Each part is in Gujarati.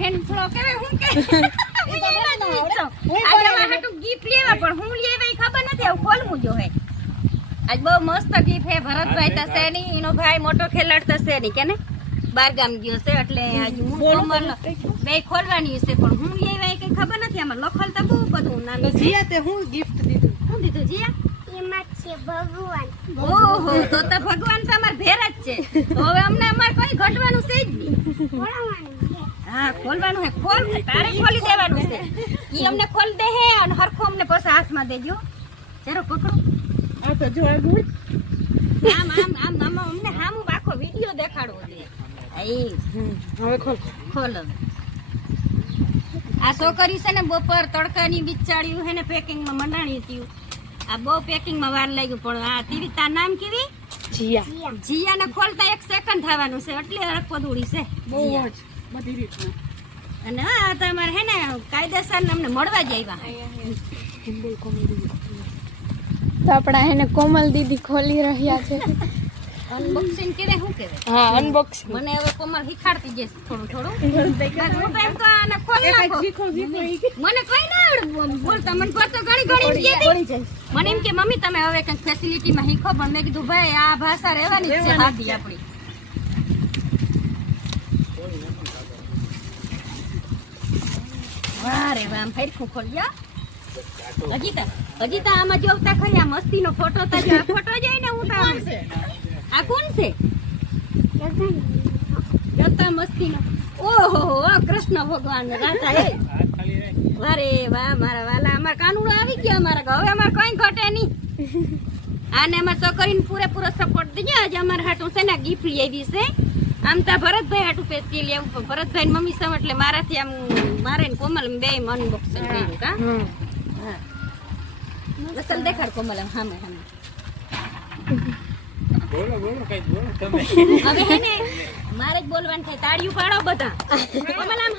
ફેન થોડો કેવે હું કે હું એના જ ઈચ્છો આજે હાટુ ગિફ્ટ લેવા પણ હું લેવા ખબર નથી આવું ખોલવું જો હે આજ બહુ મસ્ત ગિફ્ટ હે ભરતભાઈ તસે ની એનો ભાઈ મોટો ખેલાડ તસે ની કે ને બાર ગામ ગયો છે એટલે આજ હું કોમલ બે ખોલવાની છે પણ હું લેવા કઈ ખબર નથી આમાં લખલ તો બહુ બધું નાનું જીયા તે હું ગિફ્ટ દીધું શું દીધું જીયા એમાં છે ભગવાન ઓહો તો ભગવાન તો અમાર ભેર જ છે તો હવે અમને અમાર કોઈ ઘટવાનું છે જ નહીં હા ખોલવાનું હે ખોલ તારે ખોલી દેવાનું છે ઈ અમને ખોલ દે હે અને હરખો અમને પછી હાથમાં દેજો જરો પકડો આ તો જો આ ગુડ આમ આમ આમ આમ અમને હામું આખો વિડિયો દેખાડવો છે આઈ હવે ખોલ ખોલ આ છોકરી છે ને બપોર તડકાની બિચાડ્યું હે ને પેકિંગમાં મંડાણી હતી આ બહુ પેકિંગમાં વાર લાગ્યું પણ આ ટીવી તાર નામ કેવી જીયા જીયાને ખોલતા 1 સેકન્ડ થવાનું છે એટલે હરકપદુડી છે બહુ જ બધી રીતના અને હા તમારે હે ને કાયદેસર અમને મળવા જ આવ્યા તો આપણા એને કોમલ દીદી ખોલી રહ્યા છે અનબોક્સિંગ કેવે શું કેવે હા અનબોક્સિંગ મને હવે કોમલ શીખાડતી જશે થોડું થોડું હું તો એમ તો આને ખોલી નાખો શીખો મને કઈ ના આવડે બોલતા મને પર તો ઘણી ઘણી કહેતી મને એમ કે મમ્મી તમે હવે કંઈક ફેસિલિટીમાં શીખો પણ મેં કીધું ભાઈ આ ભાષા રહેવાની જ છે હાદી આપણી વાહ રે વાહ ફેરખું ખોલ્યા હજી તો આમાં જોતા ખરી આ મસ્તીનો ફોટો તો જો આ ફોટો જોઈને હું તો આ કોણ છે જોતા મસ્તીનો ઓહો કૃષ્ણ ભગવાન રાધા એ વારે વાહ મારા વાલા અમાર કાનુડો આવી ગયા અમારા હવે અમાર કઈ ઘટે નહીં આને અમાર છોકરીને પૂરેપૂરો સપોર્ટ દેજો આજે અમાર હાટું છે ને ગિફ્ટ લેવી છે આમ તો ભરતભાઈ હાટું પેસ્ટી લેવું પણ ભરતભાઈ મમ્મી સમ એટલે મારાથી આમ મારે ને કોમલ બે અનબોક્સિંગ કર્યું કા હા વસલ દેખાડ કોમલ આમ સામે સામે બોલો કઈ બોલો તમે હવે હે ને મારે જ બોલવાનું થાય તાળીઓ પાડો બધા કોમલ આમ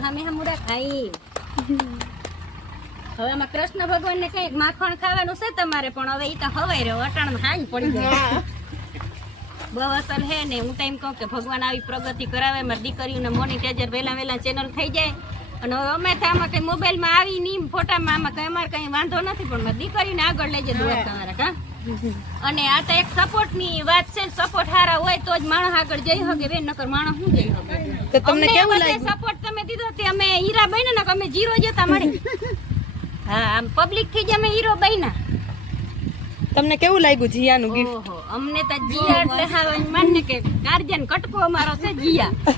સામે હમુડા ખાઈ હવે આમાં કૃષ્ણ ભગવાન ને કઈ માખણ ખાવાનું છે તમારે પણ હવે ઈ તો હવાઈ રહ્યો અટાણ હાઈ પડી જાય બહુ અસલ હે ને હું તો એમ કહું કે ભગવાન આવી પ્રગતિ કરાવે મારી દીકરીઓને મોનિટાઈઝર વહેલા ચેનલ થઈ જાય અને હવે અમે તો આમાં કઈ મોબાઈલમાં આવી નહીં ફોટામાં આમાં કઈ અમારે કઈ વાંધો નથી પણ મારી દીકરીને આગળ લઈ જતો તમારે કા અને આ તો એક સપોર્ટ ની વાત છે સપોર્ટ હારા હોય તો જ માણસ આગળ જઈ શકે બેન નકર માણસ શું જઈ શકે તો તમને કેવું લાગ્યું સપોર્ટ તમે દીધો તે અમે હીરા બન્યા ને અમે જીરો જતા મળી હા આમ પબ્લિક થી જ અમે હીરો બન્યા તમને કેવું લાગ્યું જીયાનું ગિફ્ટ ઓહો અમને તો જીયા એટલે હા માનને કે ગાર્જિયન કટકો અમારો છે જીયા